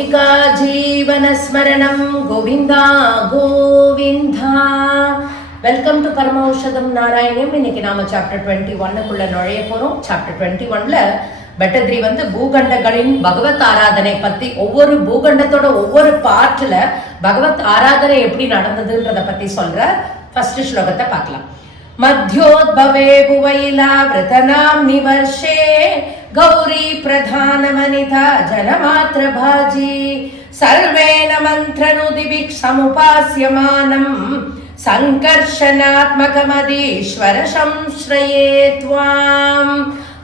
गोपिका जीवनस्मरणं Govinda Govinda. Welcome to பரமௌஷதம் நாராயணியம். இன்னைக்கு நாம சாப்டர் 21 நுழைய போறோம். சாப்டர் 21ல பெட்டத்ரி பூகண்டங்களின் பகவத் ஆராதனை பத்தி, ஒவ்வொரு பூகண்டத்தோட ஒவ்வொரு பார்ட்ல பகவத் ஆராதனை எப்படி நடந்ததுன்றத பத்தி சொல்ற ஃபர்ஸ்ட் ஸ்லோகத்தை பார்க்கலாம். மத்யோத்பவே புவைலா விரதனாம் நிவர்ஷே கௌரி பிரதானமனிதா ஜனமாத்ர பாஜி சர்வேன மந்த்ரனுதிபிக் சமுபாஸ்யமானம் சங்கர்ஷனாத்மகமதீஸ்வர சம்ஸ்ரயே த்வாம்.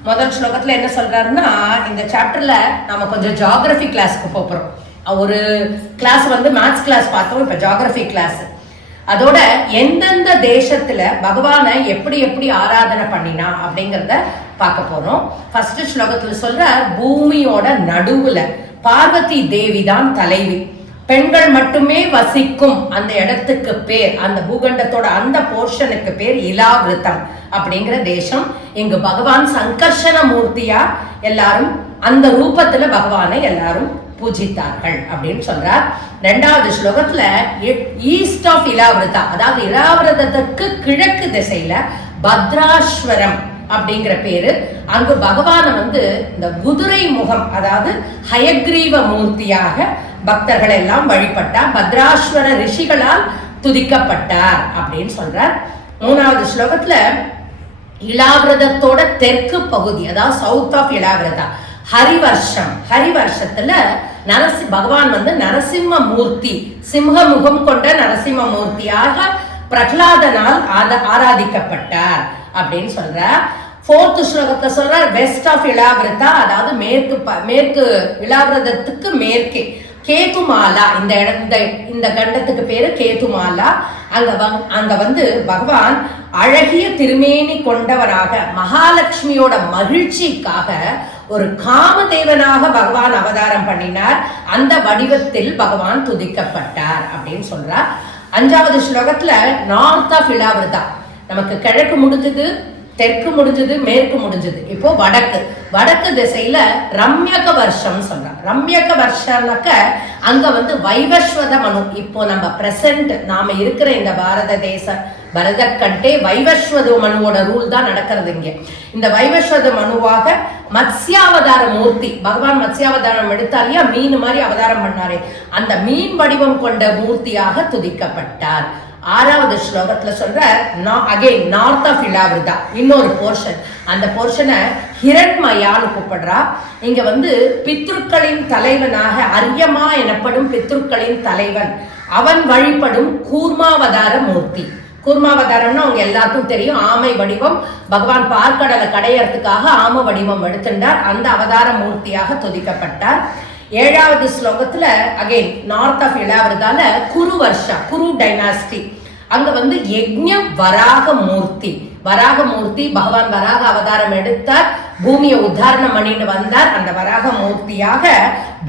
முதல் ஸ்லோகத்துல என்ன சொல்றாருன்னா, இந்த சாப்டர்ல நாம கொஞ்சம் ஜியோகிராஃபி கிளாஸ்க்கு போறோம். ஒரு கிளாஸ் மேத்ஸ் கிளாஸ் பார்த்தோம், இப்ப ஜியோகிராஃபி கிளாஸ். அதோட எந்தெந்த தேசத்துல பகவானை எப்படி எப்படி ஆராதனை பண்ணினா அப்படிங்கிறத பார்க்க போறோம். ஃபர்ஸ்ட் ஸ்லோகத்துல சொல்ற, பூமியோட நடுவுல பார்வதி தேவி தான் தலைவி. பெண்கள் மட்டுமே வசிக்கும் அந்த இடத்துக்கு பேர், அந்த பூகண்டத்தோட அந்த போர்ஷனுக்கு பேர் இலாவிருத்தம் அப்படிங்கிற தேசம். இங்கு பகவான் சங்கர்ஷன மூர்த்தியா எல்லாரும் அந்த ரூபத்துல பகவானை எல்லாரும் பூஜித்தார்கள் அப்படின்னு சொல்றார். ரெண்டாவது ஸ்லோகத்துல ஈஸ்ட் ஆஃப் இலாவிரதா, அதாவது இலாவிரதத்துக்கு கிழக்கு திசையில பத்ராஸ்வரம் அப்படிங்கிற பேரு. அங்கு பகவான இந்த குதிரை முகம், அதாவது ஹயக்ரீவ மூர்த்தியாக பக்தர்கள் எல்லாம் வழிபட்டார். பத்ராஸ்வர ரிஷிகளால் துதிக்கப்பட்டார் அப்படின்னு சொல்றார். மூணாவது ஸ்லோகத்துல இலாவிரதத்தோட தெற்கு பகுதி, அதாவது சவுத் ஆஃப் இலாவிரதா, ஹரிவர்ஷம். ஹரிவர்ஷத்துல பகவான் நரசிம்ம மூர்த்தி, சிம்ஹ முகம் கொண்ட நரசிம்ம மூர்த்தியாக பிரகலாதனால் ஆராதிக்கப்பட்டார் அப்படின்னு சொல்ற. ஃபோர்த் ஸ்லோகத்தை சொல்ற வெஸ்ட் ஆஃப் இலாவிரதா, அதாவது மேற்கு இலாவிரதத்துக்கு மேற்கே கேதுமாலா, இந்த கண்டத்துக்கு பேரு கேதுமாலா. அங்க பகவான் அழகிய திருமேனி கொண்டவராக மகாலட்சுமியோட மகிழ்ச்சிக்காக ஒரு காமதேவனாக பகவான் அவதாரம் பண்ணினார். அந்த வடிவத்தில் பகவான் துதிக்கப்பட்டார் அப்படின்னு சொல்றார். அஞ்சாவது ஸ்லோகத்துல நார்த் ஆஃப் இலாவிரதா, நமக்கு கிழக்கு முடிஞ்சது, தெற்கு முடிஞ்சது, மேற்கு முடிஞ்சது, இப்போ வடக்கு திசையில ரம்யக வருஷம் சொல்றாங்க. ரம்யக வருஷம்னாக்க அங்க வைவஸ்வத மனு, இப்போ நம்ம பிரசன்ட் நாம இருக்கிற இந்த பரத கண்டே வைவஸ்வத மனுவோட ரூல் தான் நடக்கிறது இங்க. இந்த வைவஸ்வத மனுவாக மத்ஸ்யாவதார மூர்த்தி, பகவான் மத்ஸ்யாவதாரம் எடுத்தாலியா, மீன் மாதிரி அவதாரம் பண்ணாரே, அந்த மீன் வடிவம் கொண்ட மூர்த்தியாக துதிக்கப்பட்டார். ஆறாவது ஸ்லோகத்துல சொல்ற அகைன் நார்த் ஆஃப் இலாவிரதா இன்னொரு போர்ஷன், அந்த போர்ஷனை ஹிரண்மயான்னு கூப்பிடுறா. இங்க பித்ருக்களின் தலைவனாக அரியமா எனப்படும் பித்ருக்களின் தலைவன், அவன் வழிபடும் கூர்மாவதார மூர்த்தி. கூர்மாவதாரம்னா அவங்க எல்லாருக்கும் தெரியும், ஆமை வடிவம். பகவான் பார்க்கடலை கடையறதுக்காக ஆம வடிவம் எடுத்துட்டார். அந்த அவதார மூர்த்தியாக துதிக்கப்பட்டார். ஏழாவது ஸ்லோகத்துல அகைன் நார்த் ஆஃப் இலாவிரதால குரு வருஷா, குரு டைனாஸ்டி, அங்க யக்ஞ வராக மூர்த்தி. வராக மூர்த்தி, பகவான் வராக அவதாரம் எடுத்தார், பூமியை உத்தாரணம் பண்ணிட்டு வந்தார். அந்த வராக மூர்த்தியாக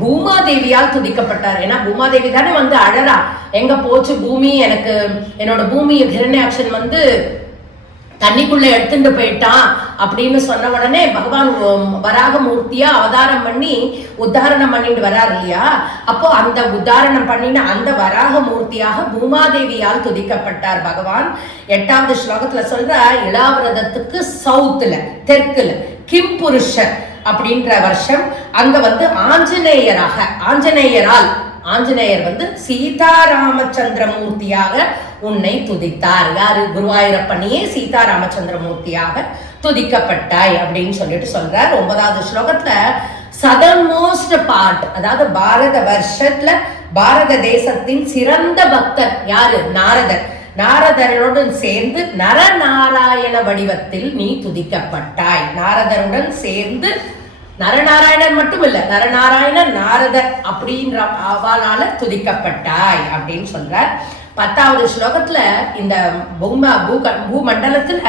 பூமாதேவியால் துதிக்கப்பட்டார். ஏன்னா பூமாதேவி தானே அழறா, எங்க போச்சு பூமி, எனக்கு என்னோட பூமியை ஹிரண்யாக்ஷன் தண்ணிக்குள்ள எடுத்துட்டு போயிட்டான் அப்படின்னு சொன்ன உடனே பகவான் வராக மூர்த்தியா அவதாரம் பண்ணி உத்தாரணம் பண்ணிட்டு வரார் இல்லையா. அப்போ அந்த உத்தாரணம் பண்ணின அந்த வராக மூர்த்தியாக பூமாதேவியால் துதிக்கப்பட்டார் பகவான். எட்டாவது ஸ்லோகத்துல சொல்ற, இலாவிரதத்துக்கு சவுத்துல தெற்குல கிம்புருஷர் அப்படின்ற வருஷம். அங்க ஆஞ்சநேயர் சீதாராமச்சந்திர மூர்த்தியாக உன்னை துதித்தார். யாரு? குருவாயூரப்பனியே சீதாராமச்சந்திர மூர்த்தியாக துதிக்கப்பட்டாய் அப்படின்னு சொல்லிட்டு சொல்றார். ஒன்பதாவது ஸ்லோகத்துல சதர்ன் மோஸ்ட் பார்ட், அதாவது பாரத வருஷத்துல பாரத தேசத்தின் சிறந்த பக்தர் யாரு? நாரதர். நாரதருடன் சேர்ந்து நரநாராயண வடிவத்தில் நீ துதிக்கப்பட்டாய். நாரதருடன் சேர்ந்து நரநாராயணன் மட்டும் இல்ல, நரநாராயணன் நாரதர் அப்படின்ற ஆவாலால துதிக்கப்பட்டாய் அப்படின்னு சொல்றார். 10வது ஸ்லோகத்துல இந்த பூமண்டலத்துல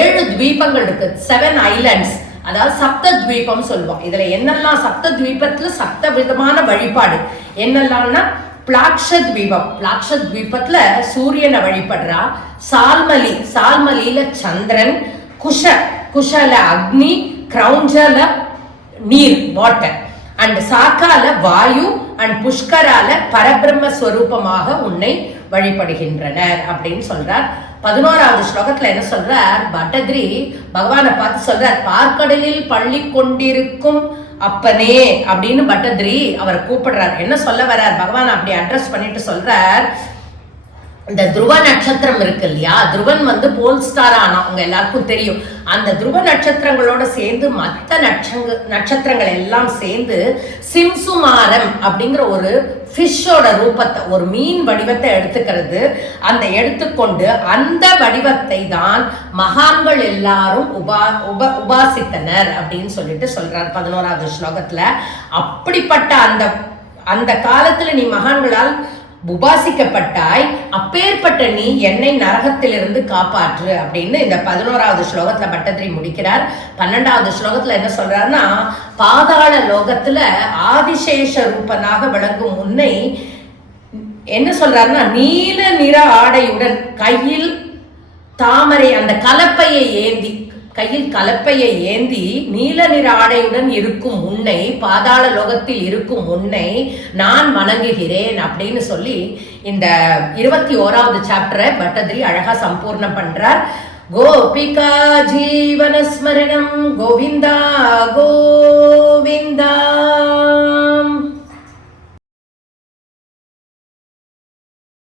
7 துவீபங்கள் இருக்கு, 7 ஐலண்ட்ஸ், அதாவது சப்த துவீபம் சொல்லுவோம். இதுல என்னெல்லாம் சப்த துவீபத்துல சப்த விதமான வழிபாடு என்னெல்லாம்னா, பிளாக்ஷத்வீபத்துல சூரியனை வழிபடுறா, சால்மலியில சந்திரன், குஷல அக்னி, கிரௌஞ்சல நீர் வாட்டர், அண்ட் சாக்கால வாயு, அண்ட் புஷ்கரால பரபிரம்ம ஸ்வரூபமாக உன்னை வழிபடுகின்றனர் அப்படின்னு சொல்றார். 11வது ஸ்லோகத்துல என்ன சொல்றார், பட்டத்ரி பகவானை பார்த்து சொல்றார், பார்க்கடலில் பள்ளி கொண்டிருக்கும் அப்பனே அப்படின்னு பட்டத்ரி அவரை கூப்பிடுறார். என்ன சொல்ல வர்றார், பகவான் அப்படி அட்ரஸ் பண்ணிட்டு சொல்றார், இந்த துருவ நட்சத்திரம் இருக்கு இல்லையா, துருவன் போல் ஸ்டார் ஆனா உங்க எல்லாருக்கும் தெரியும். அந்த துருவ நட்சத்திரங்களோட சேர்ந்து மற்ற நட்சத்திரங்கள் எல்லாம் சேர்ந்து சிம்சுமாரம் அப்படிங்கிற ஒரு ஃபிஷ்ஷோட ரூபத்தை, ஒரு மீன் வடிவத்தை எடுத்துக்கிறது. அந்த எடுத்துக்கொண்டு அந்த வடிவத்தை தான் மகான்கள் எல்லாரும் உபாசித்தனர் அப்படின்னு சொல்லிட்டு சொல்றார் 11வது ஸ்லோகத்துல. அப்படிப்பட்ட அந்த காலத்துல நீ மகான்களால் உபாசிக்கப்பட்டாய், அப்பேற்பட்ட நீ என்னை நரகத்திலிருந்து காப்பாற்று அப்படின்னு இந்த 11வது ஸ்லோகத்துல பட்டத்ரி முடிக்கிறார். 12வது ஸ்லோகத்துல என்ன சொல்றாருன்னா, பாதாள லோகத்துல ஆதிசேஷ ரூபனாக விளங்கும் உன்னை என்ன சொல்றாருன்னா, நீல நிற ஆடையுடன் கையில் தாமரை அந்த கலப்பையை ஏந்தி, கையில் கலப்பையை ஏந்தி நீல நிற ஆடையுடன் இருக்கும் உன்னை, பாதாள லோகத்தில் இருக்கும் உன்னை நான் வணங்குகிறேன் அப்படின்னு சொல்லி இந்த 21வது சாப்டரை பட்டத்ரி அழகா சம்பூர்ணம் பண்றார். கோபிகா ஜீவன ஸ்மரணம் கோவிந்தா கோவிந்தா.